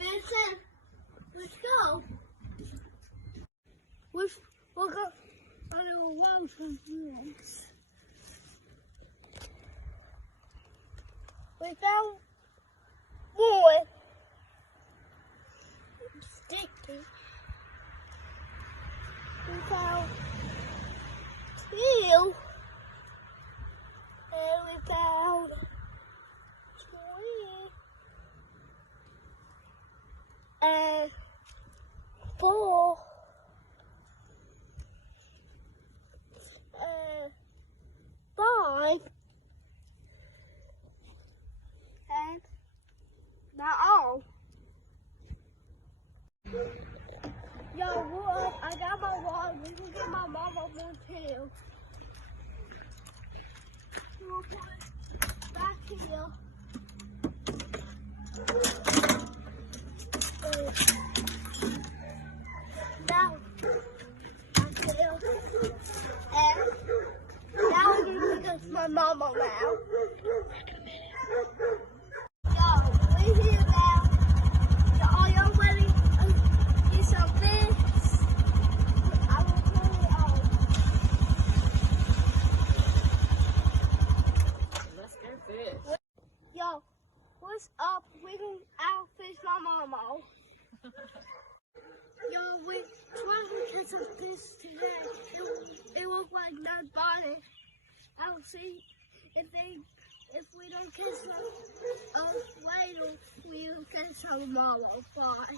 Vincent, let's go. We'll go on a walk from here. We found one sticky. We found two. And we found three. And four. And five. And not all. Yo, what? I got my wallet. We can get my mama one too. We'll put it back here. Now, back here. And now we're going to go to my mama now. Yo, we're here now. Are y'all ready to do some fish? I will pull it on. Let's go fish. Yo, what's up? We can outfish my mama. Yo, we tried to catch some fish today. It looked like nobody. I'll see if we don't catch them later, we'll catch some tomorrow. Bye.